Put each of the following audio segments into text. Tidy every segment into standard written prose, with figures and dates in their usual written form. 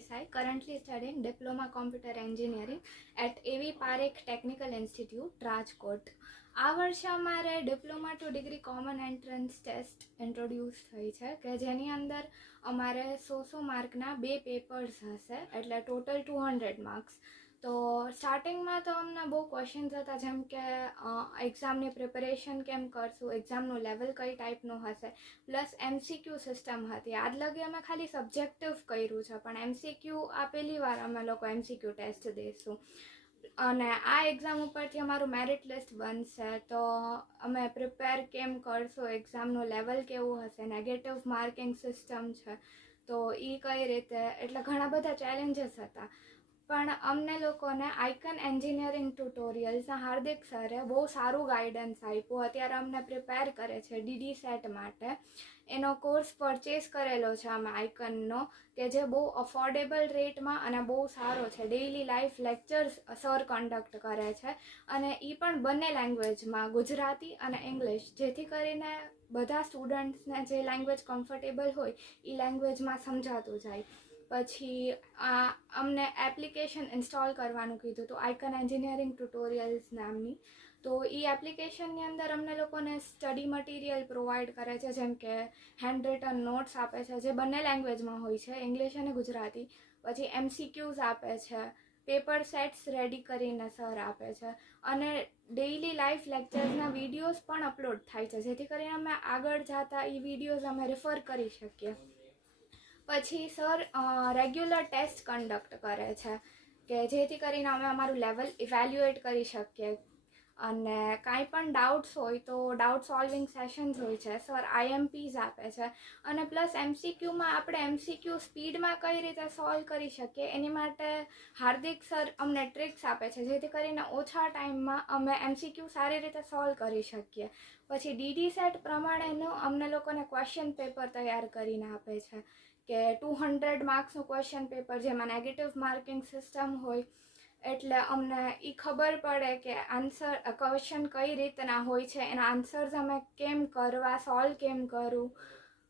Desai, currently studying Diploma Computer Engineering at AV Parekh Technical Institute, Rajkot. આ વર્ષે અમારે diploma to degree common entrance test introduce થઈ છે કે જેની અંદર અમારે 100 માર્કના 2 પેપર્સ હશે, એટલે ટોટલ 200 માર્ક્સ. તો સ્ટાર્ટિંગમાં તો અમને બહુ ક્વેશ્ચન્સ હતા, જેમ કે એક્ઝામની પ્રિપેરેશન કેમ કરશું, એક્ઝામનું લેવલ કઈ ટાઈપનું હશે, પ્લસ MCQ સિસ્ટમ હતી. આજ લગી અમે ખાલી સબ્જેક્ટિવ કર્યું છે, પણ MCQ આ પહેલી વાર અમે લોકો MCQ ટેસ્ટ દઈશું. અને આ એક્ઝામ ઉપરથી અમારું મેરિટ લિસ્ટ બનશે, તો અમે પ્રિપેર કેમ કરશું, એક્ઝામનું લેવલ કેવું હશે, નેગેટિવ માર્કિંગ સિસ્ટમ છે તો એ કઈ રીતે, એટલે ઘણા બધા ચેલેન્જીસ હતા. પણ અમને લોકોને આઇકન એન્જિનિયરિંગ ટ્યુટોરિયલ્સના હાર્દિક સરે બહુ સારું ગાઈડન્સ આપ્યું. અત્યારે અમને પ્રિપેર કરે છે DD સેટ માટે. એનો કોર્સ પરચેસ કરેલો છે અમે આઇકનનો, કે જે બહુ અફોર્ડેબલ રેટમાં અને બહુ સારો છે. Daily life lectures sir conduct કરે છે, અને એ પણ બંને લેંગ્વેજમાં, ગુજરાતી અને ઇંગ્લિશ, જેથી કરીને બધા સ્ટુડન્ટ્સને જે લેંગ્વેજ કમ્ફર્ટેબલ હોય એ લેંગ્વેજમાં સમજાતું જાય. પછી અમને એપ્લિકેશન ઇન્સ્ટોલ કરવાનું કીધું હતું, આઇકન એન્જિનિયરિંગ ટ્યુટોરિયલ્સ નામની. તો એ એપ્લિકેશનની અંદર અમને લોકોને સ્ટડી મટીરિયલ પ્રોવાઈડ કરે છે, જેમ કે હેન્ડ રિટન નોટ્સ આપે છે, જે બંને લેંગ્વેજમાં હોય છે, ઇંગ્લિશ અને ગુજરાતી. પછી MCQs આપે છે, પેપર સેટ્સ રેડી કરીને સર આપે છે, અને ડેઇલી લાઈફ લેક્ચર્સના વિડીયોઝ પણ અપલોડ થાય છે, જેથી કરીને અમે આગળ જતા એ વિડીયોઝ અમે રેફર કરી શકીએ. પછી સર રેગ્યુલર ટેસ્ટ કન્ડક્ટ કરે છે, કે જેથી કરીને અમે અમારું લેવલ ઇવેલ્યુએટ કરી શકીએ. અને કાંઈ પણ ડાઉટ્સ હોય તો ડાઉટ સોલ્વિંગ સેશન્સ હોય છે, સર IMPs આપે છે. અને પ્લસ MCQમાં આપણે MCQ સ્પીડમાં કઈ રીતે સોલ્વ કરી શકીએ એની માટે હાર્દિક સર અમને ટ્રિક્સ આપે છે, જેથી કરીને ઓછા ટાઈમમાં અમે MCQ સારી રીતે સોલ્વ કરી શકીએ. પછી DD સેટ પ્રમાણેનું અમને લોકોને ક્વેશ્ચન પેપર તૈયાર કરીને આપે છે, કે 200 માર્ક્સનું ક્વેશ્ચન પેપર, જેમાં નેગેટિવ માર્કિંગ સિસ્ટમ હોય, એટલે અમને એ ખબર પડે કે આન્સર ક્વેશ્ચન કઈ રીતના હોય છે, એના આન્સર્સ અમે કેમ કરવા, સોલ્વ કેમ કરું.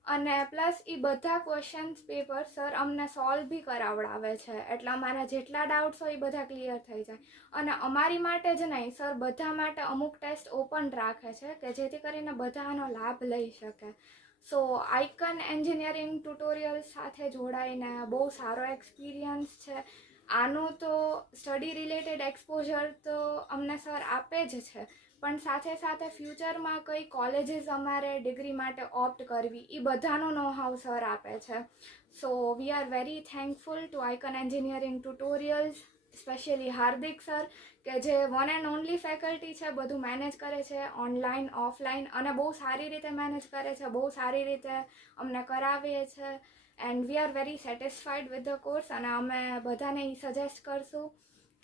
અને પ્લસ એ બધા ક્વેશ્ચન્સ પેપર સર અમને સોલ્વ બી કરાવડાવે છે, એટલે અમારા જેટલા ડાઉટ્સ હોય એ બધા ક્લિયર થઈ જાય. અને અમારી માટે જ નહીં, સર બધા માટે અમુક ટેસ્ટ ઓપન રાખે છે, કે જેથી કરીને બધા આનો લાભ લઈ શકે. સો આઇકન એન્જિનિયરિંગ ટ્યુટોરિયલ સાથે જોડાઈને બહુ સારો એક્સપિરિયન્સ છે. આનું તો સ્ટડી રિલેટેડ એક્સપોઝર તો અમને સર આપે જ છે, પણ સાથે સાથે ફ્યુચરમાં કઈ કોલેજીસ અમારે ડિગ્રી માટે ઓપ્ટ કરવી, એ બધાનો નો હાઉ સર આપે છે. So we are very thankful to Icon Engineering Tutorials, specially Hardik sir, કે જે વન એન્ડ ઓનલી ફેકલ્ટી છે, બધું મેનેજ કરે છે, ઓનલાઈન ઓફલાઈન, અને બહુ સારી રીતે મેનેજ કરે છે, બહુ સારી રીતે અમને કરાવીએ છે. And we are very satisfied with the course. અને અમે બધાને એ સજેસ્ટ કરશું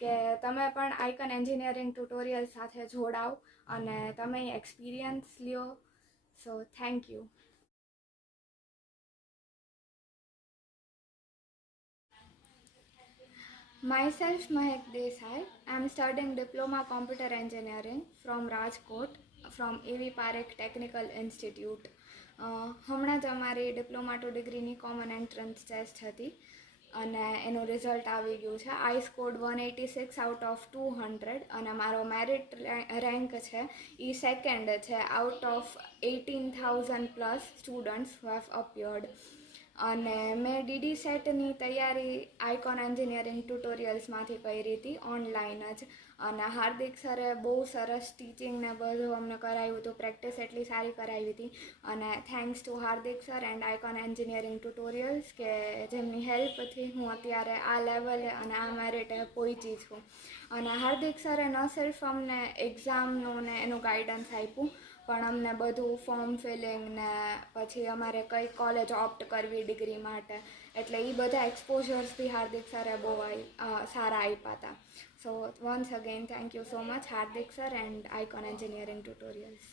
કે તમે પણ આઇકન એન્જિનિયરિંગ ટ્યુટોરિયલ સાથે જોડાઓ અને તમે એક્સપિરિયન્સ લ્યો. So thank you. Myself, Mahek Desai. I am studying Diploma Computer Engineering from Rajkot, from AV Parekh Technical Institute. હમણાં જ અમારી ડિપ્લોમા ટુ ડિગ્રીની કોમન એન્ટ્રન્સ ટેસ્ટ હતી, અને એનું રિઝલ્ટ આવી ગયું છે. આઈ સ્કોર્ડ 186 આઉટ ઓફ 200, અને મારો મેરિટ રેન્ક છે એ સેકન્ડ છે out of 18,000 plus students who have appeared. અને મેં DD સેટની તૈયારી આઇકોન એન્જિનિયરિંગ ટ્યુટોરિયલ્સમાંથી કરી હતી, ઓનલાઈન જ. અને હાર્દિક સરે બહુ સરસ ટીચિંગ ને બધું અમને કરાવ્યું હતું, પ્રેક્ટિસ એટલી સારી કરાવી હતી. અને thanks to Hardik sir and icon engineering tutorials, કે જેમની હેલ્પથી હું અત્યારે આ લેવલે અને આ મેરિટે પહોંચી છું. અને હાર્દિક સરે ન સિર્ફ અમને એક્ઝામનું ને એનું ગાઈડન્સ આપ્યું, પણ અમને બધું ફોર્મ ફિલિંગ ને પછી અમારે કઈ કોલેજ ઓપ્ટ કરવી ડિગ્રી માટે, એટલે એ બધા એક્સપોઝર્સ બી હાર્દિક સરે બહુ સારા આપ્યા હતા. સો once again thank you so much Hardik sir and icon engineering tutorials.